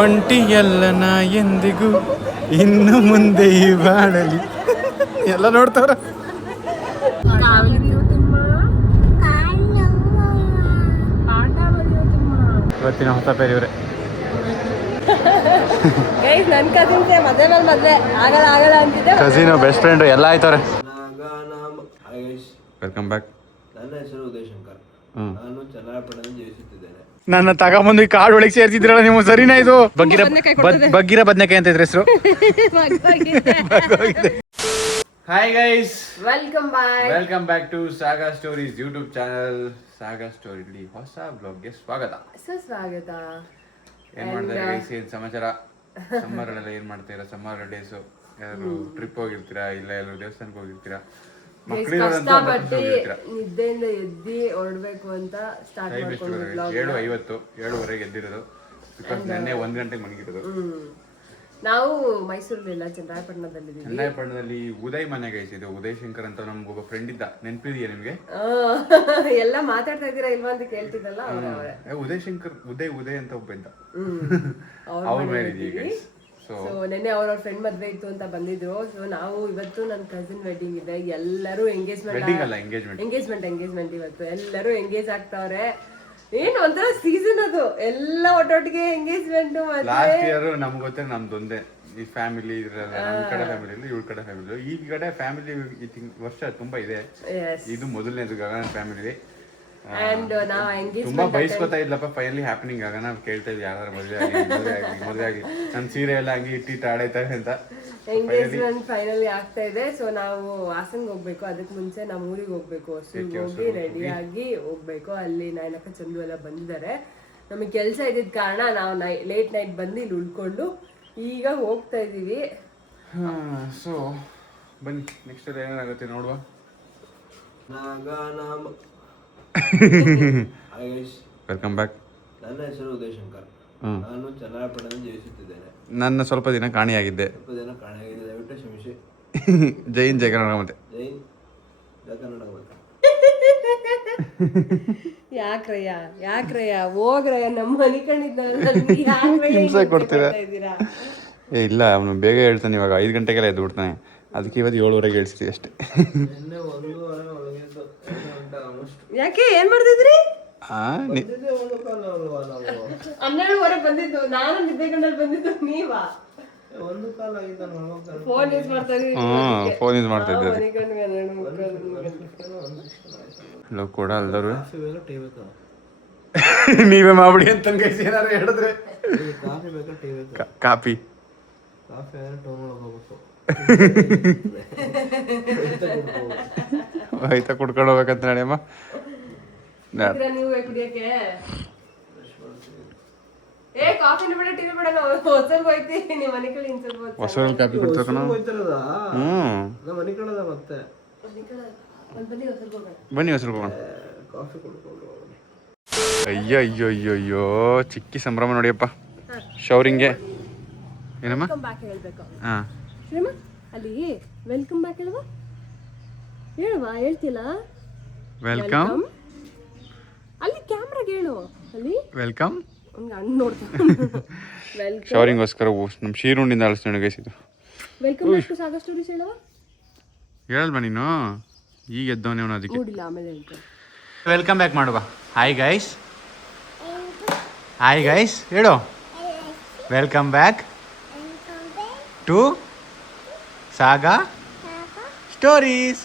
ಒಂಟಿಯಲ್ಲನ ಎಂದಿಗೂ ಇನ್ನು ಮುಂದೆ ಈ ಬಾಳಲಿ ಎಲ್ಲ ನೋಡ್ತಾವ್ರ. ಇವತ್ತಿನ ಹೊಸ ಪೇರ್ ಇವ್ರೆ. ಕಸಿನ್ ಬೆಸ್ಟ್ ಫ್ರೆಂಡ್ ಎಲ್ಲ ಆಯ್ತವ್ರೆ. Welcome back. ನನ್ನ ಹೆಸರು ಉದಯಶಂಕರ್. ನಾನು ಚನ್ನರಾಯಪಟ್ಟಣದಲ್ಲಿ ಜೀವಿಸುತ್ತಿದ್ದೇನೆ. ನನ್ನ ತಗೊಂಬಂದು ಈ ಕಾಡು ಒಳಗೆ ಸೇರ್ಸಿದ್ರಲ್ಲ ನೀವು, ಸರಿನಾ? ಇದು ಬಗ್ಗಿರ ಬದ್ನೆಕಾಯಿ ಅಂತ ಇದ್ರ ಹೆಸರು. Hi guys, welcome back to ಸಾಗಾ Stories YouTube channel. Saga story ಹೊಸ ಬ್ಲಾಗ್ಗೆ ಸ್ವಾಗತ. ಏನ್ ಮಾಡ್ತಾರೆ ಗೈಸ್? ಏನ್ ಸಮಾಚಾರ? ಸಮ್ಮರ್ ಅಲ್ಲೆಲ್ಲ ಏನ್ ಮಾಡ್ತೀರಾ? ಸಮ್ಮರ್ ಡೇಸು ಯಾರು ಟ್ರಿಪ್ ಹೋಗಿರ್ತೀರಾ? ಇಲ್ಲ ಎಲ್ಲರೂ ದೇವಸ್ಥಾನಕ್ಕೆ ಹೋಗಿರ್ತೀರಾ? ನಿದ್ದೆಯಿಂದ ಎದ್ದಿ ಹೊರಡ್ಬೇಕು ಅಂತ ಸ್ಟಾರ್ಟ್ ಮಾಡ್ಕೊಂಡು 7:50 7:30 ಎದ್ದಿರೋದು. ಬಿಕಾಸ್ ನೆನ್ನೆ 1 ಗಂಟೆಗೆ ಮಲಗಿರೋದು. ನಾವು ಮೈಸೂರಲ್ಲಿಲ್ಲ, ಚನ್ನರಾಯಪಟ್ಟಣದಲ್ಲಿ ಉದಯ್ ಮನೆಗೆ ಇದು ಉದಯ್ ಶಂಕರ್ ಅಂತ ನಮ್ಗೆ ಒಬ್ಬ ಫ್ರೆಂಡ್ ಇದ್ದ. ನೆನ್ಪಿದೆಯಾ ನಿಮ್ಗೆ? ಎಲ್ಲ ಮಾತಾಡ್ತಾ ಇದೀರಾ ಇಲ್ವಾ ಅಂತ ಕೇಳ್ತಿದ್ದಲ್ಲ. ಉದಯ್ ಶಂಕರ್ ಉದಯ್ ಅಂತ ಒಬ್ಬ ಇದ್ದ. ಅವ್ರ ಮೇಲೆ ಇದೀಗ. ಸೊ ನೆನ್ನೆ ಅವ್ರ ಫ್ರೆಂಡ್ ಮದ್ವೆ ಇತ್ತು ಅಂತ ಬಂದಿದ್ರು. ಸೊ ನಾವು ಇವತ್ತು ನನ್ನ ಕಸಿನ್ ವೆಡ್ಡಿಂಗ್ ಇದೆ. ಎಲ್ಲರೂ ಎಂಗೇಜ್ಮೆಂಟ್ ಇವತ್ತು ಎಲ್ಲರೂ ಎಂಗೇಜ್ ಆಗ್ತಾವ್ರೆ. ಏನು ಒಂಥರ ಸೀಸನ್ ಅದು, ಎಲ್ಲ ಒಟ್ಟೊಟ್ಟಿಗೆ ಎಂಗೇಜ್ಮೆಂಟ್. ಲಾಸ್ಟ್ ಇಯರ್ ನಮ್ಗೆ ಗೊತ್ತೇ ನಮ್ದೊಂದೇ ಈ ಫ್ಯಾಮಿಲಿ ಇದ್ರಲ್ಲ, ನಮ್ ಕಡೆ ಫ್ಯಾಮಿಲಿ ಇವ್ರ ಕಡೆ ಫ್ಯಾಮಿಲಿ. ಈ ಕಡೆ ಫ್ಯಾಮಿಲಿ ವರ್ಷ ತುಂಬಾ ಇದೆ. ಇದು ಮೊದಲನೇದು ಗಗನ ಫ್ಯಾಮಿಲಿ. ತುಂಬಾ ಬಯಸ್ಕೊತಾ ಇದ್ಲಪ್ಪ. ಫೈನಲಿ ಹ್ಯಾಪನಿಂಗ್ ಆಗ ನಾವು ಕೇಳ್ತಾ ಇದ್ವಿ ಯಾರು ಮದುವೆ ಆಗಿ ನನ್ ಸೀರೆ ಎಲ್ಲ ಹಂಗೆ ಇಟ್ಟಿಟ್ಟು ಆಡೈತಾರೆ ಅಂತ. ಎಂಗೇಜ್ಮೆಂಟ್ ಫೈನಲಿ ಆಗ್ತಾ ಇದೆ. ಸೊ ನಾವು ಹಾಸನ್ಗೆ ಹೋಗ್ಬೇಕು. ಅದಕ್ಕೆ ಮುಂಚೆ ನಮ್ಮ ಊರಿಗೆ ಹೋಗ್ಬೇಕು. ಹೋಗಿ ರೆಡಿ ಆಗಿ ಹೋಗ್ಬೇಕು. ಅಲ್ಲಿ ನಾಯನಕ್ಕ ಚಂದು ಎಲ್ಲ ಬಂದಿದ್ದಾರೆ. ನಮಗೆ ಕೆಲಸ ಇದ್ದಿದ್ ಕಾರಣ ನಾವು ಲೇಟ್ ನೈಟ್ ಬಂದು ಇಲ್ಲಿ ಉಳ್ಕೊಂಡು ಈಗ ಹೋಗ್ತಾ ಇದೀವಿ. ಸೊ ಬನ್ನಿ, ನೆಕ್ಸ್ಟ್ ಏನಾಗುತ್ತೆ ನೋಡುವ. Welcome back. ನನ್ನ ಹೆಸರು ಉದಯಶಂಕರ್. ನಾನು ಚನ್ನರಾಯಪಟ್ಟಣದಲ್ಲಿ ಜೀವಿಸುತ್ತಿದ್ದೇನೆ. ನನ್ನ ಸ್ವಲ್ಪ ದಿನ ಕಾಣಿಯಾಗಿದ್ದೆ. ದಯವಿಟ್ಟು ಕ್ಷಮಿಸಿ. ಜೈನ್ ಜಯ ಕರ್ನಾಟಕ. ಮತ್ತೆ ಜೈನ್ ಜಯ ಕರ್ನಾಟಕ. ಯಾಕ್ರಯ್ಯ ಹೋಗ್ರಯ್ಯ, ನಮ್ಮ ಮನೆ ಹಿಂಸೆ ಕೊಡ್ತೀರಾ? ಇಲ್ಲ, ಅವನು ಬೇಗ ಹೇಳ್ತಾನೆ. ಇವಾಗ 5 ಗಂಟೆಗೆಲ್ಲ ಎದ್ದು ಬಿಡ್ತಾನೆ. ಅದಕ್ಕೆ ಇವತ್ತು 7:30 ಹೇಳ್ತೀವಿ ಅಷ್ಟೇ. ಯಾಕೆ ಏನ್ ಮಾಡ್ತಿದ್ರಿ? 12:30 ಬಂದಿದ್ದು ನಾನು, ನಿದ್ದೆ ಗಂಡಲ್ಲಿ ಬಂದಿದ್ದು ನೀವಾ? ಫೋನ್ ಯೂಸ್ ಮಾಡ್ತಾ ಇದ್ದೆ. ಕೂಡ ಅಲ್ದವ್ರು ನೀವೇ ಮಾಡ್ಬಿಡಿ ಅಂತ ಏನಾರು ಹೇಳಿದ್ರೆ. ಕಾಫಿ ಆಯ್ತಾ ಕುಡ್ಕೊಂಡು ಹೋಗ್ಬೇಕಂತ ನಡೆಯಮ್ಮ. ಹೊಸ ಕಾಫಿ ಕೊಡ್ತಾರ. ಬನ್ನಿ ಹೊಸರು ಹೋಗೋಣ. ಅಯ್ಯೋ ಚಿಕ್ಕಿ ಸಂಭ್ರಮ ನೋಡಿಯಪ್ಪ. ಶೌರಿಂಗ್ಗೆ ಏನಮ್ಮ? ಹಾ, ಅಲ್ಲಿ ವೆಲ್ಕಮ್ ಬ್ಯಾಕ್ ಹೇಳುವ. ಹೇಳ್ತಿಲ್ಲ ವೆಲ್ಕಮ್. ಅಲ್ಲಿ ಕ್ಯಾಮ್ರಾಗೆ ಹೇಳು. ಅಲ್ಲಿ ವೆಲ್ಕಮ್ ನೋಡ್ತಾ ಶೌರಿಂಗೋಸ್ಕರ ನಮ್ಮ ಶೀರುಂಡಿಂದ ಅಳಿಸ್ಕೊಂಡು ಗೈಸಿದ್ದು. ವೆಲ್ಕಮ್ ಬ್ಯಾಕ್ ಟು ಸಾಗಾ ಸ್ಟೋರೀಸ್ ಹೇಳುವ. ಹೇಳಲ್ವಾ ನೀನು? ಈಗ ಎದ್ದವನೇ ಅವನು, ಅದಕ್ಕೆ ನೋಡಿಲ್ಲ, ಆಮೇಲೆ ಹೇಳ್ತೇನೆ. ವೆಲ್ಕಮ್ ಬ್ಯಾಕ್ ಮಾಡುವ. ಹಾಯ್ ಗೈಸ್ ಹೇಳು. Welcome back to ಸಾಗಾ Stories.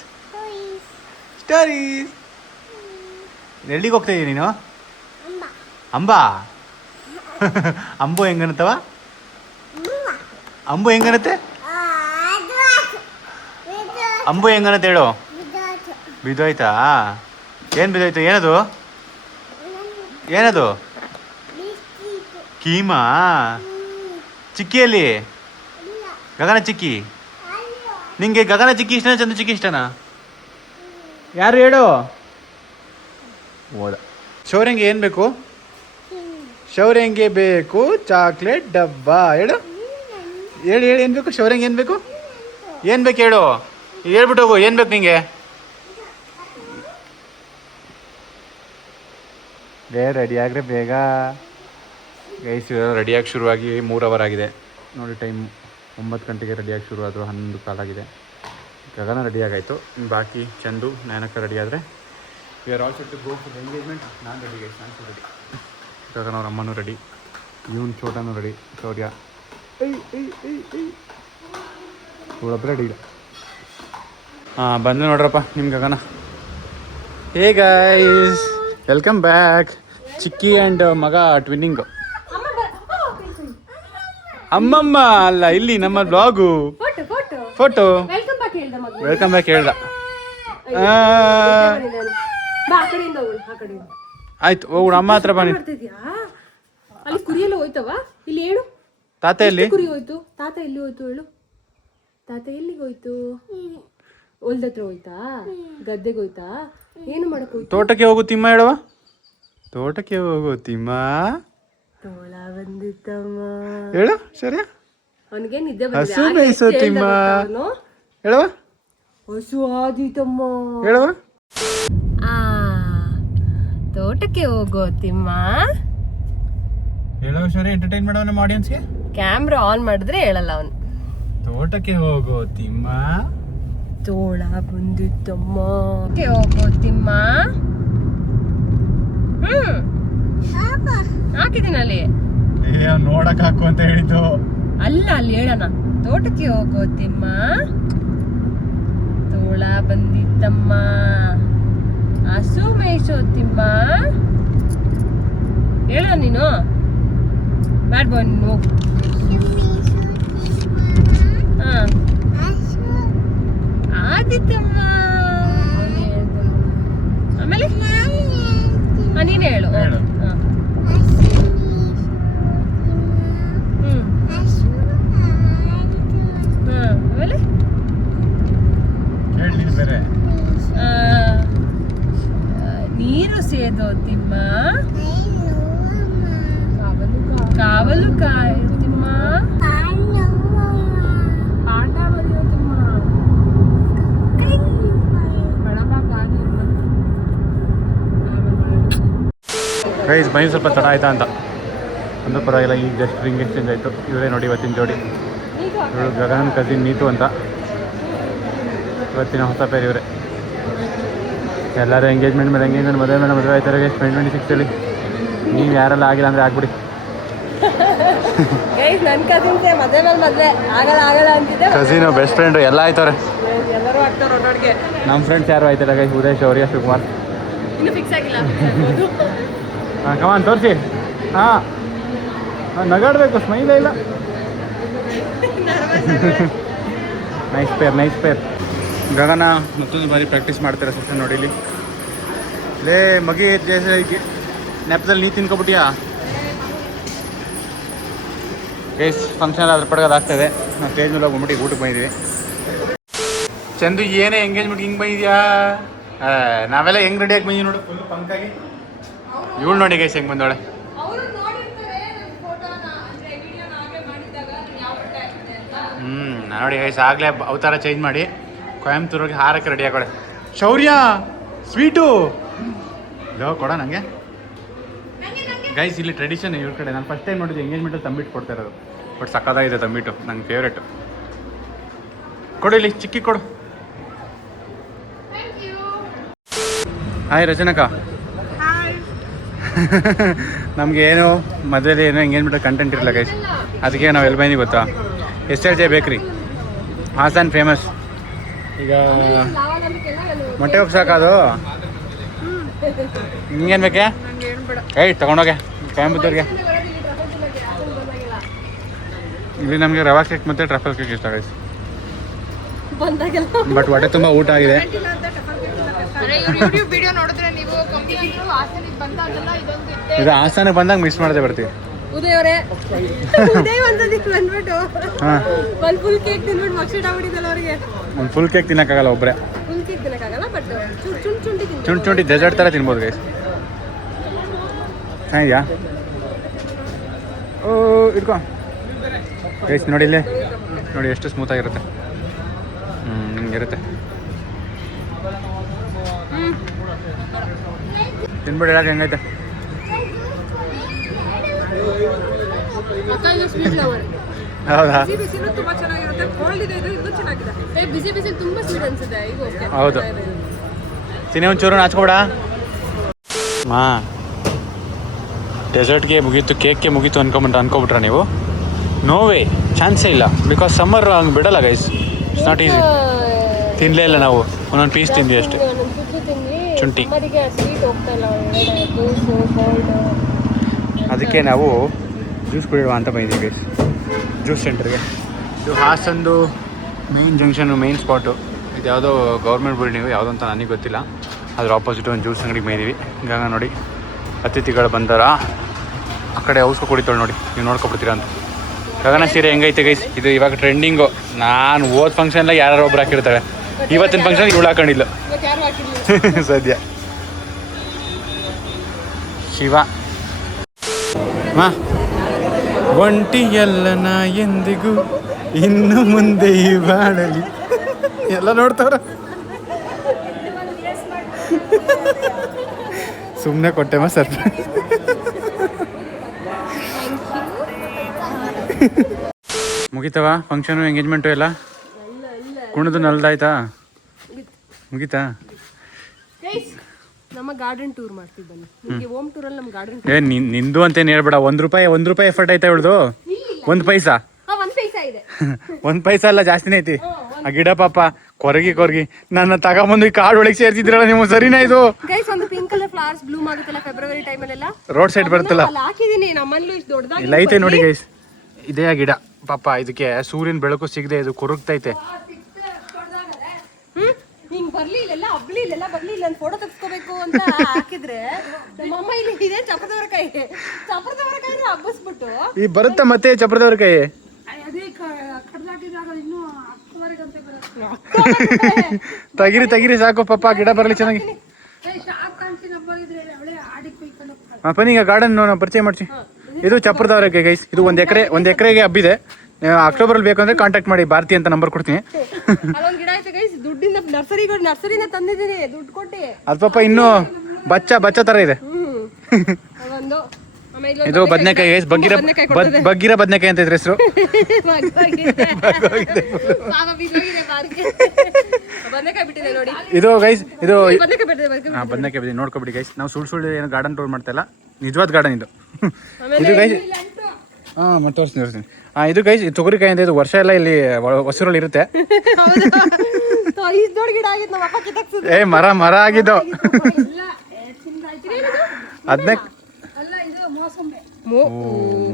ಎಲ್ಲಿಗೆ ಹೋಗ್ತಾ ಇದೀಯ ನೀನು? ಅಂಬಾ. ಅಂಬು ಹೆಂಗನತ್ತವ? ಅಂಬು ಹೆಂಗನತ್ತೆ ಹೇಳು. ಬಿದ್ದೋಯ್ತಾ? ಏನು ಬಿದ್ದೋಯ್ತು? ಏನದು? ಕೀಮಾ? ಚಿಕ್ಕಿಯಲ್ಲಿ ಗಗನ ಚಿಕ್ಕಿ. ನಿಂಗೆ ಗಗನ ಚಿಕ್ಕಿ ಇಷ್ಟನಾ, ಚಂದು ಚಿಕ್ಕಿ ಇಷ್ಟನಾ? ಯಾರು ಹೇಳು? ಓದ. ಶೌರ್ಯಂಗೆ ಏನು ಬೇಕು? ಶೌರ್ಯಂಗೆ ಬೇಕು ಚಾಕ್ಲೇಟ್ ಡಬ್ಬ. ಹೇಳು ಏನು ಬೇಕು ಶೌರ್ಯಂಗೆ? ಏನು ಬೇಕು ಹೇಳು. ಹೇಳ್ಬಿಟ್ಟು ಹೋಗು, ಏನು ಬೇಕು ನಿಂಗೆ? ರೆಡಿ ಆಗ್ರೆ ಬೇಗ. ಗೈಸ್ ರೆಡಿಯಾಗಿ ಶುರುವಾಗಿ 3 ಅವರ್ ಆಗಿದೆ ನೋಡಿ. ಟೈಮ್ 9 ಗಂಟೆಗೆ ರೆಡಿಯಾಗಿ ಶುರು ಆದರೂ 11 ಕಾಲಾಗಿದೆ. ಗಗನ ರೆಡಿಯಾಗಾಯಿತು. ಬಾಕಿ ಚಂದು ನಾಯನಕ್ಕ ರೆಡಿ ಆದರೆ we are all set to go for engagement. ನಾನು ರೆಡಿ ಗೈಸ್, ನಾನು ರೆಡಿ. ಗಗನ ಅವ್ರ ಅಮ್ಮನೂ ರೆಡಿ, ಇವನು ಚೋಟನೂ ರೆಡಿ, ಶೌರ್ಯ ಇವಳೊಬ್ಬರೇ ರೆಡಿ ಇಲ್ಲ. ಹಾಂ ಬಂದು ನೋಡ್ರಪ್ಪ ನಿಮ್ಮ Gagana. Hey guys, welcome back. ಚಿಕ್ಕಿ ಆ್ಯಂಡ್ ಮಗ ಟ್ವಿನ್ನಿಂಗು. ಅಮ್ಮಮ್ಮ ಅಲ್ಲ, ಇಲ್ಲಿ ನಮ್ಮ ಬ್ಲಾಗು ಫೋಟೋ. ವೆಲ್ಕಮ್ ಬ್ಯಾಕ್ ಹೇಳ್ದ. ಆಯ್ತು ಹೋಗೋಣ, ಅಮ್ಮ ಹತ್ರ ಬನ್ನಿ. ಅಲ್ಲಿ ಕುರಿಯೆಲ್ಲ ಹೋಯ್ತವ? ಇಲ್ಲಿ ಹೇಳು. ತಾತ ಎಲ್ಲಿ? ಕುರಿ ಹೋಯ್ತು. ತಾತ ಎಲ್ಲಿ ಹೋಯ್ತು ಹೇಳು. ತಾತ ಎಲ್ಲಿಗೆ ಹೋಯ್ತು? ಹೊಲ್ದತ್ರ ಹೋಯ್ತಾ? ಗದ್ದೆಗೆ ಹೋಯ್ತಾ? ಏನು ಮಾಡಕ್ ಹೋಯ್ತು? ತೋಟಕ್ಕೆ ಹೋಗು ತಿಮ್ಮ ಹೇಳುವ. ತೋಟಕ್ಕೆ ಹೋಗು ತಿಮ್ಮ. ತೋಳ ಬಂದಿತ್ತಮ್ಮ ಹೇಳು. ಸರಿ, ಅವನಿಗೆ ನಿದ್ದೆ ಹಸು ಬೇಯಿಸೋ ತಿಮ್ಮ ಹೇಳುವ. ಹಸು ಆದೀತಮ್ಮ ಹೇಳುವ. ತೋಟಕ್ಕೆ ಹೋಗೋ ತಿಮ್ಮ ಹೇಳುವ. ಸರಿ, ಎಂಟರ್ಟೈನ್ ಮಾಡೋ ನಮ್ಮ ಆಡಿಯನ್ಸ್ಗೆ. ಕ್ಯಾಮ್ರಾ ಆನ್ ಮಾಡಿದ್ರೆ ಹೇಳಲ್ಲ ಅವನು. ತೋಟಕ್ಕೆ ಹೋಗೋ ತಿಮ್ಮ. ತೋಳ ಬಂದಿತ್ತಮ್ಮ. ಹೋಗೋ ತಿಮ್ಮ. ಹಾಕಿದ್ದೀನಿ ಅಲ್ಲಿ. ನೋಡಕ್ ಹಾಕು ಅಂತ ಹೇಳಿದ್ದು ಅಲ್ಲ, ಅಲ್ಲಿ ಹೇಳೋಣ. ತೋಟಕ್ಕೆ ಹೋಗೋ ತಿಮ್ಮ. ತೋಳ ಬಂದಿತ್ತಮ್ಮ. ಹಸು ಮೇಯಿಸೋ ತಿಮ್ಮ. ಹೇಳ ನೀನು. ಬ್ಯಾಡ್ ಬಾಯ್ ನೀನು ಹೋಗು. ಹಾಂ ಆದಿತ್ತಮ್ಮ. ಆಮೇಲೆ ನೀನೇ ಹೇಳು. ಹಾಂ ಆಮೇಲೆ ಬೇರೆ ನೀರು ಸೇದೋ ತಿಮ್ಮ. ಕಾವಲು ಕಾಯ ತಿಮ್ಮ. ಪಾಠ ಬರೆಯೋ ತಿಮ್ಮ. ಗೈಸ್ ಬೈ ಸ್ವಲ್ಪ ತಡ ಆಯ್ತಾ ಅಂತ ಒಂದು ಪರವಾಗಿಲ್ಲ. ಈಗ ಜಸ್ಟ್ ರಿಂಗ್ ಎಕ್ಸ್ಚೇಂಜ್ ಆಯಿತು. ಇವರೇ ನೋಡಿ ಇವತ್ತಿನ ಜೋಡಿ. ಇವಳು ಗಗನ್ ಕಸಿನ್ ನೀತು ಅಂತ. ಇವತ್ತಿನ ಹೊಸ ಪೇರ್ ಇವರೇ. ಎಲ್ಲರೂ ಎಂಗೇಜ್ಮೆಂಟ್ ಮೇಲೆ ಎಂಗೇಜ್ಮೆಂಟ್, ಮದುವೆ ಮೇಲೆ ಮದುವೆ ಆಯ್ತಾರೆ. 2026 ನೀವು ಯಾರೆಲ್ಲ ಆಗಿಲ್ಲ ಅಂದರೆ ಆಗ್ಬಿಡಿ. ನನ್ನ ಕಸಿನ್ಸೇ ಮದುವೆ ಮೇಲೆ ಮದುವೆ ಆಗಲ್ಲ ಅಂತಿದ್ದೆ. ಕಸಿನು ಬೆಸ್ಟ್ ಫ್ರೆಂಡು ಎಲ್ಲ ಆಯ್ತವ್ರೆ. ಎಲ್ಲರೂ ಆಗ್ತಾರೆ ಒಟ್ಟೊಟ್ಟಿಗೆ. ನಮ್ಮ ಫ್ರೆಂಡ್ಸ್ ಯಾರು ಆಯ್ತಾರೆ ಗೈಸ್? ಉದಯ್, ಶೌರ್ಯ, ಶಿವಕುಮಾರ್. ಇನ್ನೂ ಫಿಕ್ಸ್ ಆಗಿಲ್ಲ. ಹಾಂ ಕಮಾನ್ ತೋರಿಸಿ. ಹಾಂ ನಗಾಡಬೇಕು, ಸ್ಮೈಲೇ ಇಲ್ಲ. Nice peer. ಗಗನ ಮತ್ತೊಂದು ಬಾರಿ ಪ್ರಾಕ್ಟೀಸ್ ಮಾಡ್ತಾರೆ ಸೆಷನ್ ನೋಡಿ. ಇಲ್ಲಿ ಲೇ ಮಗಿ ದೇಶ ನೆಪದಲ್ಲಿ ನೀ ತಿನ್ಕೊಬಿಟ್ಟಿಯಾ? ಗೈಸ್ ಫಂಕ್ಷನ್ ಅದ್ರ ಪಡ್ಗೋದು ಆಗ್ತದೆ. ನಾವು ಸ್ಟೇಜ್ ಮೇಲೆ ಹೋಗ್ಬಿಟ್ಟು ಊಟಕ್ಕೆ ಬಂದಿದ್ದೀವಿ. ಚಂದು ಏನೇ ಎಂಗೇಜ್ಮೆಂಟ್ ಹಿಂಗೆ ಬಂದಿದ್ಯಾ? ನಾವೆಲ್ಲ ಹೆಂಗೆ ರೆಡಿಯಾಗಿ ಬಂದಿದ್ದೀವಿ ನೋಡು, ಫುಲ್ ಪಂಕಾಗಿ. ಇವಳು ನೋಡಿ ಗೈಸ್ ಹೆಂಗೆ ಬಂದೋಳೆ. ನೋಡಿ ಗೈಸ್ ಆಗಲೇ ಅವತಾರ ಚೇಂಜ್ ಮಾಡಿ ಕೊಯಂಬತ್ತೂರಿಗೆ ಹಾರಕ್ಕೆ ರೆಡಿ ಆಗೋಳೆ. ಶೌರ್ಯ ಸ್ವೀಟು ಲೋ ಕೊಡ ನನಗೆ. ಗೈಸ್ ಇಲ್ಲಿ ಟ್ರೆಡಿಷನ್ ಇವ್ರ ಕಡೆ. ನಾನು ಫಸ್ಟ್ ಟೈಮ್ ನೋಡಿದ್ದು ಎಂಗೇಜ್ಮೆಂಟಲ್ಲಿ ತಂಬಿಟ್ಟು ಕೊಡ್ತಾ ಇರೋದು. ಬಟ್ ಸಕ್ಕತ್ತಾಗಿದೆ ತಂಬಿಟ್ಟು, ನಂಗೆ ಫೇವ್ರೇಟು. ಕೊಡು ಇಲ್ಲಿ ಚಿಕ್ಕಿ ಕೊಡು. ಹಾಯ್ ರಚನಕ್ಕ. ನಮಗೆ ಏನು ಮದುವೆಲಿ ಏನೋ ಎಂಗೇಜ್ಮೆಂಟಲ್ಲಿ ಕಂಟೆಂಟ್ ಇರಲ್ಲ ಗೈಸ್. ಅದಕ್ಕೆ ನಾವು ಎಲ್ಲಿ ಬಂದಿದ್ದೀವಿ ಗೊತ್ತಾ? SLJ ಬೇಕ್ರಿ, ಹಾಸನ್ ಫೇಮಸ್. ಈಗ ಮೊಟ್ಟೆ ಹೋಗಿ ಸಾಕೋದು. ನಿಂಗೇನು ಬೇಕೆ? ತೊಗೊಂಡೋಗೆ ಕೊಯಂಬತ್ತೂರಿಗೆ. ಇಲ್ಲಿ ನಮಗೆ ರವಾ ಕೇಕ್ ಮತ್ತು ಟ್ರಫಲ್ ಕೇಕ್ ಇಷ್ಟ ಗೈಸ್. ಬಟ್ ಹೊಟ್ಟೆ ತುಂಬ ಊಟ ಆಗಿದೆ. ಇದು ಹಾಸನಕ್ಕೆ ಬಂದಾಗ ಮಿಸ್ ಮಾಡದೆ ಬರ್ತೀವಿ. ಉದಯ್ ಅವರೇ, ಉದಯ್ ಒಂದ್ಸತಿ ಬಂದ್ಬಿಟ್ಟು ಒಂದು ಫುಲ್ ಕೇಕ್ ತಿನ್ಬಿಟ್ಟು ಮಕ್ಷಿಟ್ ಆಗ್ಬಿಟ್ಟಿದ್ದಲ್ಲ ಅವರಿಗೆ. ಒಂದು ಫುಲ್ ಕೇಕ್ ತಿನ್ನಕ್ಕಾಗಲ್ಲ ಒಬ್ಬರೇ. ಫುಲ್ ಕೇಕ್ ತಿನ್ನಕ್ಕಾಗಲ್ಲ, ಬಟ್ ಚುಂಟಿ ಡೆಸರ್ಟ್ ಥರ ತಿನ್ಬೋದು ಗೈಸ್. ಚೆನ್ನಾಗಿದೆಯಾ? ಓ ಇಟ್ಕೊ ಗೈಸ್. ನೋಡಿ ಇಲ್ಲೇ ನೋಡಿ ಎಷ್ಟು ಸ್ಮೂತಾಗಿರುತ್ತೆ. ಹಿಂಗಿರುತ್ತೆ. ತಿನ್ಬಿಡಿ, ಯಾಕೆ ಹೆಂಗೈತೆ? Sweet lover. ಹೌದಾ? ಬಿಸಿನೂ ತುಂಬಾ ಚೆನ್ನಾಗಿರುತ್ತೆ, ಕೋಲ್ಡ್ ಇದೆ, ಇದು ಇನ್ನೂ ಚೆನ್ನಾಗಿದೆ. ಬಿಸಿ ತುಂಬಾ ಸ್ವೀಟ್ ಅನ್ಸುತ್ತೆ ಈಗ. ಓಕೆ ಹೌದು. ತಿನ್ನಿ ಒಂಚೂರು ನಾಚ್ಕೊಬೇಡ. ಮಾ ಡೆಸರ್ಟ್ಗೆ ಮುಗೀತು, ಕೇಕ್ಗೆ ಮುಗೀತು ಅನ್ಕೊಬಿಟ್ರ ನೀವು? ನೋವೇ ಚಾನ್ಸೇ ಇಲ್ಲ. ಬಿಕಾಸ್ ಸಮ್ಮರ್ ಹಂಗೆ ಬಿಡಲ್ಲ ಗೈಸ್. It's not easy. ತಿನ್ನಲೇ ಇಲ್ಲ ನಾವು, ಒಂದೊಂದು ಪೀಸ್ ತಿಂದ್ವಿ ಅಷ್ಟೇ. ಶುಂಠಿ. ಅದಕ್ಕೆ ನಾವು ಜ್ಯೂಸ್ ಕುಡಿಯುವ ಅಂತ ಬಂದಿದ್ದೀವಿ ಗೈಸ್, ಜ್ಯೂಸ್ ಸೆಂಟರ್ಗೆ. ಇದು ಹಾಸಂದು ಮೇನ್ ಜಂಕ್ಷನು, ಮೇನ್ ಸ್ಪಾಟು. ಇದು ಯಾವುದೋ ಗೌರ್ಮೆಂಟ್ ಬಿಲ್ಡಿಂಗು, ಯಾವುದೋ ಅಂತ ನನಗೆ ಗೊತ್ತಿಲ್ಲ. ಅದ್ರ ಆಪೋಸಿಟ್ ಒಂದು ಜ್ಯೂಸ್ ಅಂಗಡಿಗೆ ಬಂದಿದ್ದೀವಿ. ಹಿಂಗಾಗಿ ನೋಡಿ ಅತಿಥಿಗಳು ಬಂದಾರ. ಆ ಕಡೆ ಔಸ್ಕೊ ಕುಡಿತಾಳೆ ನೋಡಿ, ನೀವು ನೋಡ್ಕೊಬಿಡ್ತೀರಾ ಅಂತ. ಗಗನ ಸೀರೆ ಹೆಂಗೈತೆ ಗೈಸ್, ಇದು ಇವಾಗ ಟ್ರೆಂಡಿಂಗು. ನಾನು ಓದ್ ಫಂಕ್ಷನ್ಲಾಗ ಯಾರು ಒಬ್ರು ಹಾಕಿರ್ತಾಳೆ, ಇವತ್ತಿನ ಫಂಕ್ಷನ್ ಇವಳು ಹಾಕೊಂಡಿಲ್ಲ ಸದ್ಯ. ಶಿವ ಮಾ ಒಂಟಿಯಲ್ಲನ ಎಂದಿಗೂ ಇನ್ನು ಮುಂದೆ ಈ ಬಾಳಲಿ ಎಲ್ಲ ನೋಡ್ತಾರ. ಸುಮ್ಮನೆ ಕೊಟ್ಟೆಮ್ಮ ಸರ್. ಮುಗಿತವ ಫಂಕ್ಷನು, ಎಂಗೇಜ್ಮೆಂಟು ಎಲ್ಲ? ಕುಣಿದು ನಲ್ದಾಯ್ತಾ? ಮುಗೀತಾ? ನಮ್ಮ ಗಾರ್ಡನ್ ಟೂರ್ ಮಾಡ್ತೀವಿ ಬನ್ನಿ. ನಿಮಗೆ ಹೋಮ್ ಟೂರ್ ಅಲ್ಲಿ ನಮ್ಮ ಗಾರ್ಡನ್ ಏ ನಿಂದು ಅಂತೇನು ಹೇಳ್ಬೇಡ. ಒಂದು ರೂಪಾಯಿ ಎಫರ್ಟ್ ಐತಾ ಇವಳ್ದು? ಒಂದು ಪೈಸಾ? ಇದೆ. ಒಂದು ಪೈಸಾ ಅಲ್ಲ, ಜಾಸ್ತಿನೇ ಐತಿ. ಆ ಗಿಡ ಪಾಪ ಕೊರಗಿ ನನ್ನ ತಗೊಂಬಂದು ಈ ಕಾಡು ಒಳಗೆ ಸೇರ್ಸಿದ್ರಲ್ಲ ನೀವು, ಸರಿನಾ ಇದು? ಗೈಸ್ ಒಂದು ಪಿಂಕ್ ಕಲರ್ ಫ್ಲವರ್ಸ್ ಬ್ಲೂಮ್ ಆಗುತ್ತಲ್ಲ ಫೆಬ್ರವರಿ ಟೈಮಲ್ಲೆಲ್ಲ, ರೋಡ್ ಸೈಡ್ ಬರ್ತಲ್ಲ, ಹಾಕಿದೀನಿ. ನಮ್ಮಲ್ಲೂ ಇಷ್ಟು ದೊಡ್ಡದಾಗಿ ಇಲ್ಲ ಐತೆ ನೋಡಿ ಗೈಸ್. ಇದೇ ಆ ಗಿಡ ಪಾಪ, ಇದಕ್ಕೆ ಸೂರ್ಯನ ಬೆಳಕು ಸಿಗದೆ ಇದು ಕೊರಗ್ತೈತೆ. ಹಿಂಗ್ ಬರ್ಲಿ ಇಲ್ಲೆಲ್ಲ ಹಬ್ಲಿ ಇಲ್ಲೆಲ್ಲ ಬರ್ಲಿ ಇಲ್ಲ ಫೋಟೋ ತೆಗ್ಸ್ಕೋಬೇಕು ಅಂತ ಹಾಕಿದ್ರೆ ನಮ್ಮಮ್ಮ ಇಲ್ಲಿ ಇದೆ ಚಪ್ರದವರ ಕೈ ಹಬ್ಬಸ್ಬಿಟ್ಟು ಈ ಬರುತ್ತಾ ಮತ್ತೆ ಚಪ್ರದವ್ರ ಕೈ. ತೆಗಿರಿ ಸಾಕು ಪಾಪ, ಗಿಡ ಬರಲಿ ಚೆನ್ನಾಗಿ. ಈಗ ಗಾರ್ಡನ್ ಪರಿಚಯ ಮಾಡ್ಸಿ. ಇದು ಚಪ್ರದವರೆಗೆ ಗೈಸ್. ಇದು ಒಂದು ಎಕರೆಗೆ ಹಬ್ಬಿದೆ. ಅಕ್ಟೋಬರಲ್ಲಿ ಬೇಕು ಅಂದ್ರೆ ಕಾಂಟ್ಯಾಕ್ಟ್ ಮಾಡಿ, ಭಾರತಿ ಅಂತ ನಂಬರ್ ಕೊಡ್ತೀನಿ. ನರ್ಸರಿನ ತಂದಿದ್ದೀನಿ ದುಡ್ಡು ಕೊಟ್ಟು. ಅದು ಪಾಪ ಇನ್ನೂ ಬಚ್ಚ ತರ ಇದೆ. ಇದು ಬದನೆಕಾಯಿ ಗೈಸ್, ಬಗ್ಗಿರ ಬದನೆಕಾಯಿ ಅಂತ ಇದ್ರ ಹೆಸರು. ಇದು ಗೈಸ್, ಇದು ಬದನೆಕಾಯಿ ಬಿಡಿ, ನೋಡ್ಕೊಬಿಡಿ ಗೈಸ್. ನಾವು ಸುಳ್ಳು ಏನು ಗಾರ್ಡನ್ ಟೂರ್ ಮಾಡ್ತಾ ಇಲ್ಲ, ನಿಜವಾದ ಗಾರ್ಡನ್ ಇದು. ಇದು ಗೈಸ್ ಮತ್ತೆ ತೋರಿಸ್ತೀನಿ. ಇದು ಗೈಸ್ ತೊಗರಿಕಾಯಿ ಅಂತ. ಇದು ವರ್ಷ ಎಲ್ಲ ಇಲ್ಲಿ ಹೊಸೂರಲ್ಲಿ ಇರುತ್ತೆ. ಏ ಮರ ಆಗಿದ್ದು ಅದನ್ನೇ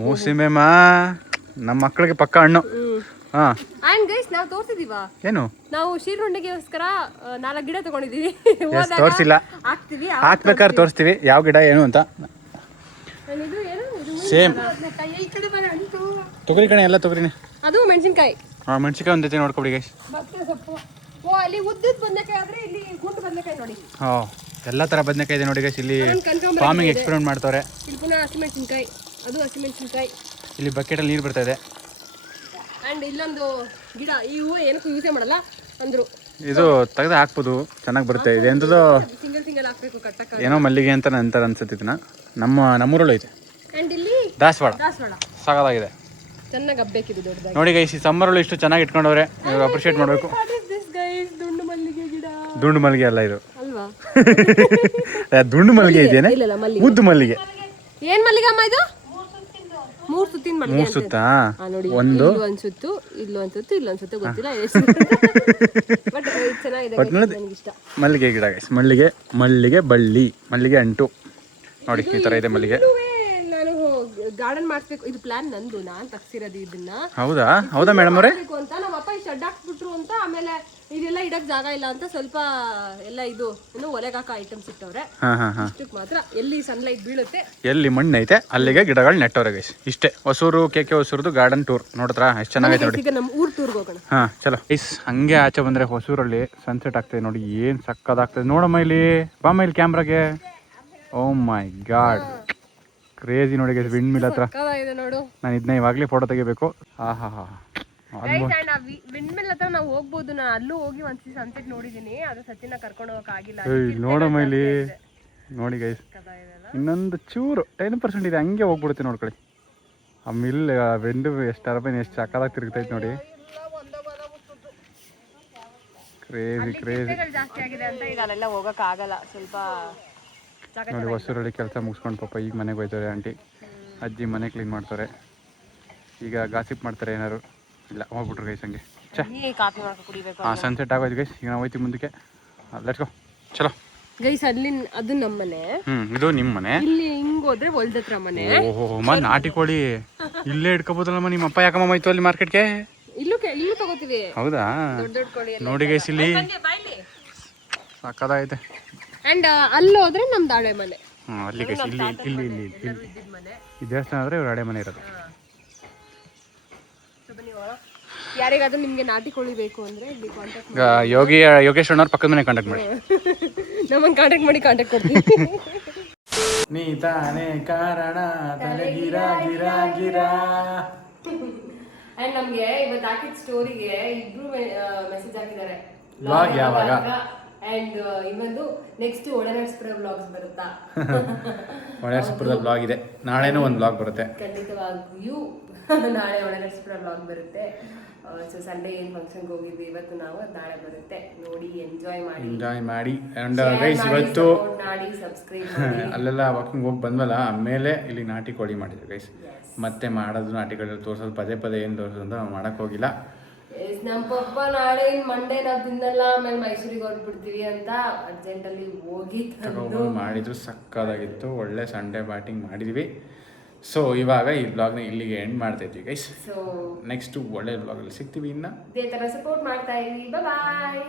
ಮೂಸಿಂಬೆಮ್ಮ ನಮ್ಮ ಮಕ್ಕಳಿಗೆ ಪಕ್ಕ ಹಣ್ಣು. ನಾವು ತೋರ್ಸಿದೀವ ಏನು, ನಾವು ಶೀರುಂಡೆಗೋಸ್ಕರ 4 ಗಿಡ ತಗೊಂಡಿದೀವಿ. ತೋರಿಸಿಲ್ಲ, ಹಾಕ್ಬೇಕಾದ್ರೆ ತೋರಿಸ್ತೀವಿ ಯಾವ ಗಿಡ ಏನು ಅಂತ. ಸೇಮ್ ತೊಗರಿ ಕಣೆ, ಎಲ್ಲ ತೊಗರಿನೇ. ಅದು ಮೆಣಸಿನ್ಕಾಯಿ. ಮೆಣಸಿನ್ಕಾಯಿ ಒಂದೈತೆ ನೋಡ್ಕೊಬಿಡಿ ಗೈಸ್. ಅಲ್ಲಿ ಉದ್ದಿದ್ ಬದನೆಕಾಯಿ ಆದ್ರೆ ಇಲ್ಲಿ ಗುಂಡು ಬದನೆಕಾಯಿ ನೋಡಿ. ಎಲ್ಲ ತರ ಬದನೆಕಾಯಿ ಇದೆ ನೋಡಿ ಗೈಸ್. ಇಲ್ಲಿ ಫಾರ್ಮಿಂಗ್ ಎಕ್ಸ್ಪೆರಿಮೆಂಟ್ ಮಾಡ್ತಾರೆ. ಇಲ್ಲಿ ಪುನಃ ಹಸಿಮೆಣಸಿನ್ಕಾಯಿ, ಅದು ಹಸಿಮೆಣಸಿನ್ಕಾಯಿ. ಇಲ್ಲಿ ಬಕೆಟ್ ಅಲ್ಲಿ ನೀರು ಬರ್ತಾ ಇದೆ. ಅಂಡ್ ಇಲ್ಲೊಂದು ಗಿಡ, ಈ ಹೂವು ಏನಕ್ಕೂ ಯೂಸೇ ಮಾಡಲ್ಲ ಅಂದ್ರು. ಇದು ತೆಗೆದು ಹಾಕ್ಬೋದು, ಚೆನ್ನಾಗಿ ಬರುತ್ತೆ. ಇದೆ ಎಂತದೋ ಸಿಂಗಲ್ ಹಾಕ್ಬೇಕು ಕಟ್ಟಕ್ಕ, ಏನೋ ಮಲ್ಲಿಗೆ ಅಂತ ಅಂತಾರೆ ಅನ್ಸುತ್ತೆ. ಇದನ್ನ ನಮ್ಮೂರಲ್ಲೂ ಐತೆ. ಅಂಡ್ ಇಲ್ಲಿ ದಾಸವಾಳ ಸಾಕಾಗಿದೆ, ಚೆನ್ನಾಗಿ ಹಬ್ಬೇಕಿದೆ ದೊಡ್ಡದಾಗಿ. ನೋಡಿ ಗೈಸ್, ಈ ಸಮ್ಮರಲ್ಲಿ ಇಷ್ಟು ಚೆನ್ನಾಗಿ ಇಟ್ಕೊಂಡವ್ರೆ, ನೀವು ಅಪ್ರಿಷಿಯೇಟ್ ಮಾಡಬೇಕು. ದುಂಡು ಮಲ್ಲಿಗೆ ಗಿಡ. ದುಂಡು ಮಲ್ಲಿಗೆ ಅಲ್ಲ ಇದು ಅಲ್ವಾ? ದುಂಡು ಮಲ್ಲಿಗೆ ಇದೆಯೇನೆ, ಉದ್ದು ಮಲ್ಲಿಗೆ. ಏನ್ ಮಲ್ಲಿಗೆ ಅಮ್ಮ ಇದು? 3 ಸುತ್ತಿನ ಮಲ್ಲಿಗೆ. 3 ಸುತ್ತಾ? ನೋಡಿ, ಒಂದು ಒಂದ್ ಸುತ್ತು, ಇಲ್ಲೊಂದ್ ಸುತ್ತು, ಇಲ್ಲೊಂದ್ ಸುತ್ತು, ಗೊತ್ತಿಲ್ಲ. ಬಟ್ ಚೆನ್ನಾಗಿದೆ, ನನಗೆ ಇಷ್ಟ. ಮಲ್ಲಿಗೆ ಗಿಡ ಗೈಸ್, ಮಲ್ಲಿಗೆ ಬಳ್ಳಿ, ಮಲ್ಲಿಗೆ ಅಂಟು ನೋಡಿ ಈ ತರ ಇದೆ ಮಲ್ಲಿಗೆ. ನಾನು ಗಾರ್ಡನ್ ಮಾಡಿಸ್ಬೇಕು, ಇದು ಪ್ಲಾನ್ ನಂದು, ನಾನ್ ತಗ್ಸಿರೋದು ಇದನ್ನ. ಹೌದಾ ಮೇಡಮ್ ಅವರೇ? ಅಂತ ನಮ್ಮ ಅಪ್ಪ ಈ ಶೆಡ್ ಹಾಕ್ಬಿಟ್ರು ಅಂತ, ಆಮೇಲೆ ಇದೆಲ್ಲ ಇಡಕ್ ಜಾಗ ಇಲ್ಲ ಅಂತ ಸ್ವಲ್ಪ ಎಲ್ಲ ಇದು ಇನ್ನು ಒಲೆಗಾಕ ಐಟಮ್ಸ್ ಇಟ್ಟವ್ರೆ. ಇಷ್ಟಕ್ಕೆ ಮಾತ್ರ ಎಲ್ಲಿ ಸನ್ಲೈಟ್ ಬೀಳುತ್ತೆ, ಎಲ್ಲಿ ಮಣ್ಣು ಐತೆ ಅಲ್ಲಿಗೆ ಗಿಡಗಳು ನೆಟ್ಟವ್ರೆ ಗೈಸ್. ಇಷ್ಟೇ ಹೊಸೂರು ಕೆಕೆ ಹೊಸೂರ್ದು ಗಾರ್ಡನ್ ಟೂರ್. ನೋಡಿದ್ರಾ ಎಷ್ಟು ಚೆನ್ನಾಗೈತೆ ನೋಡಿ. ಈಗ ನಮ್ಮ ಊರ್ ಟೂರ್ಗೆ ಹೋಗೋಣ. ಚಲೋ ಗೈಸ್. ಹಂಗೆ ಆಚೆ ಬಂದ್ರೆ ಹೊಸೂರಲ್ಲಿ ಸನ್ಸೆಟ್ ಆಗ್ತದೆ ನೋಡಿ, ಏನ್ ಸಕ್ಕದಾಗ್ತದೆ ನೋಡಮ್ಮ. ಇಲ್ಲಿ ಬಾಮ, ಇಲ್ಲಿ ಕ್ಯಾಮ್ರಾಗೆ. ಓ ಮೈ ಗಾಡ್, ಕ್ರೇಜಿ ನೋಡಿ ಗೈಸ್. ವಿಂಡ್ ಮಿಲ್ ಹತ್ರ ನಾನು ಇದನ್ನ ಇವಾಗಲೇ ಫೋಟೋ ತೆಗಿಬೇಕು. ವಿಂಡ್ ಮಿಲ್ ಹತ್ರ ನಾವು ಹೋಗ್ಬೋದು. ನಾನು ಅಲ್ಲೂ ಹೋಗಿ ಒಂದ್ಸತಿ ಸನ್ಸೆಟ್ ನೋಡಿದೀನಿ, ಅದು ಸಚಿನ ಕರ್ಕೊಂಡು ಹೋಗಕ್ ಆಗಿಲ್ಲ. ನೋಡಮ್ಮ ಇಲ್ಲಿ ನೋಡಿ ಗೈಸ್, ಇನ್ನೊಂದು ಚೂರು 10% ಇದೆ, ಹಂಗೆ ಹೋಗ್ಬಿಡುತ್ತೆ ನೋಡ್ಕೊಳ್ಳಿ. ಆ ಮಿಲ್ ಬೆಂಡು ಎಷ್ಟು ಟರ್ಬೈನ್ ಎಷ್ಟು ಸಕ್ಕತ್ತಾಗಿ ತಿರುಗ್ತೈತೆ ನೋಡಿ. ಕ್ರೇಜಿ ಜಾಸ್ತಿ ಆಗಿದೆ ಅಂತ ಈಗ ಅಲ್ಲೆಲ್ಲ ಹೋಗೋಕ್ಕಾಗಲ್ಲ. ಸ್ವಲ್ಪ ನೋಡಿ ಹೊಸೂರಲ್ಲಿ ಕೆಲಸ ಮುಗಿಸ್ಕೊಂಡು ಪಾಪ ಈಗ ಮನೆಗೆ ಹೋಯ್ತಾರೆ. ಆಂಟಿ ಅಜ್ಜಿ ಮನೆ ಕ್ಲೀನ್ ಮಾಡ್ತಾರೆ. ಈಗ ಗಾಸಿಪ್ ಮಾಡ್ತಾರೆ ಏನಾರು. ಇಲ್ಲ ಹೋಗ್ಬಿಟ್ರು ಗೈಸ್ ಹಂಗೆ. ಕಾಫಿ ಮಾಡ್ಕೊಂಡು ಕುಡಿಬೇಕು. ಹಾಂ ಸನ್ಸೆಟ್ ಆಗೋಯ್ತು ಗೈಸ್. ಈಗ ನಾವು ಹೋಯ್ತೀವಿ ಮುಂದಕ್ಕೆ. ಲೆಟ್ಸ್ ಗೋ ಚಲೋ ಗೈಸ್. ಅಲ್ಲಿ ಅದು ನಮ್ಮ ಮನೆ. ಇದು ನಿಮ್ಮ ಮನೆ. ಇಲ್ಲಿ ಹಿಂಗ್ ಹೋದ್ರೆ ಹೊಲ್ದತ್ರ ಮನೆ. ಓಹೋ ನಾಟಿ ಕೋಳಿ ಇಲ್ಲೇ ಇಟ್ಕೋಬೋದಲ್ಲಮ್ಮ. ನಿಮ್ಮ ಅಪ್ಪ ಯಾಕಮ್ಮ ಹೋಯ್ತು ಅಲ್ಲಿ ಮಾರ್ಕೆಟ್ಗೆ? ಇಲ್ಲೂ ತಗೋತೀವಿ. ಹೌದಾ? ದೊಡ್ಡ ಕೋಳಿ ನೋಡಿ ಗೈಸ್ ಇಲ್ಲಿ ಸಾಕಾಗೈತೆ. ಅಂಡ್ ಅಲ್ಲಿ ಹೋದ್ರೆ ನಮ್ದು ಹಳೆ ಮನೆ. ಅಲ್ಲಿ ಗೈಸ್ ಇಲ್ಲಿ ಈ ದೇವಸ್ಥಾನ ಆದರೆ ಇವ್ರ ಹಳೆ ಮನೆ ಇರೋದು. ಯಾರಿಗಾದ್ರೂ ನಿಮ್ಗೆ ನಾಟಿ ಕೋಳಿ ಬೇಕು ಅಂದ್ರೆ ಇಲ್ಲಿ ಕಾಂಟ್ಯಾಕ್ಟ್ ಯೋಗೇಶ್ ಅಣ್ಣವ್ರ ಪಕ್ಕದ ಮನೆ ಕಾಂಟ್ಯಾಕ್ಟ್ ಮಾಡಿ. ನಮ್ಮನ್ನ ಕಾಂಟ್ಯಾಕ್ಟ್ ಕೊಡ್ತೀವಿ. ನೀ ತಾನೇ ಕಾರಣ ತಲೆಗಿರಾ ಗಿರಾ ಗಿರಾ. ಅಂಡ್ ನಮ್ಗೆ ಇವತ್ತು ಹಾಕಿದ ಸ್ಟೋರಿಗೆ ಇಬ್ರು ಮೆಸೇಜ್ ಹಾಕಿದ್ದಾರೆ. ವ್ಲಾಗ್ ಯಾವಾಗ? ಅಂಡ್ ಇನ್ನೊಂದು ನೆಕ್ಸ್ಟ್ ಒಳನರ್ಸ್ಪುರ ವ್ಲಾಗ್ಸ್ ಬರುತ್ತಾ? ಒಳನರ್ಸ್ಪುರದ ವ್ಲಾಗ್ ಇದೆ. ನಾಳೆನೂ ಒಂದು ವ್ಲಾಗ್ ಬರುತ್ತೆ. ಖಂಡಿತವಾಗಿಯೂ ನಾಳೆ ಒಳನರ್ಸ್ಪುರ ವ್ಲಾಗ್ ಬರುತ್ತೆ. ಸೊ ಸಂಡೇ ಏನು ಫಂಕ್ಷನ್ಗೆ ಹೋಗಿದ್ವಿ ಇವತ್ತು ನಾವು, ನಾಳೆ ಬರುತ್ತೆ. ನೋಡಿ ಎಂಜಾಯ್ ಮಾಡಿ. ಅಂಡ್ ಗೈಸ್ ಇವತ್ತು ಮಾಡಿ ಸಬ್ಸ್ಕ್ರೈಬ್ ಮಾಡಿ. ಅಲ್ಲೆಲ್ಲ ವಾಕಿಂಗ್ ಹೋಗಿ ಬಂದ್ವಲ್ಲ, ಆಮೇಲೆ ಇಲ್ಲಿ ನಾಟಿ ಕೋಳಿ ಮಾಡಿದ್ವಿ ಗೈಸ್. ಮತ್ತೆ ಮಾಡೋದು ನಾಟಿ ಕೋಳಿ ತೋರಿಸೋದು ಪದೇ ಏನು ತೋರಿಸೋದು ಅಂತ ನಾವು ಮಾಡೋಕ್ಕೆ ಹೋಗಿಲ್ಲ. ನಮ್ಮ ಪಪ್ಪ ನಾಳೆ ಮಂಡೇ ನಾವು ತಿನ್ನಲ್ಲ, ಆಮೇಲೆ ಮೈಸೂರಿಗೆ ಹೊರಟ್ಬಿಡ್ತೀವಿ ಅಂತ ಅರ್ಜೆಂಟಲ್ಲಿ ಹೋಗಿ ಮಾಡಿದ್ರು. ಸಕ್ಕದಾಗಿತ್ತು. ಒಳ್ಳೆ ಸಂಡೇ ಬ್ಯಾಟಿಂಗ್ ಮಾಡಿದ್ವಿ. ಸೊ ಇವಾಗ ಈ ಬ್ಲಾಗ್ನ ಇಲ್ಲಿಗೆ ಎಂಡ್ ಮಾಡ್ತಾ ಇದ್ವಿ ಗೈಸ್. ಸೊ ನೆಕ್ಸ್ಟ್ ಒಳ್ಳೆ ಬ್ಲಾಗಲ್ಲಿ ಸಿಗ್ತೀವಿ. ಇನ್ನು ಇದೇ ಥರ ಸಪೋರ್ಟ್ ಮಾಡ್ತಾ ಇದ್ದೀವಿ. ಬಾಯ್.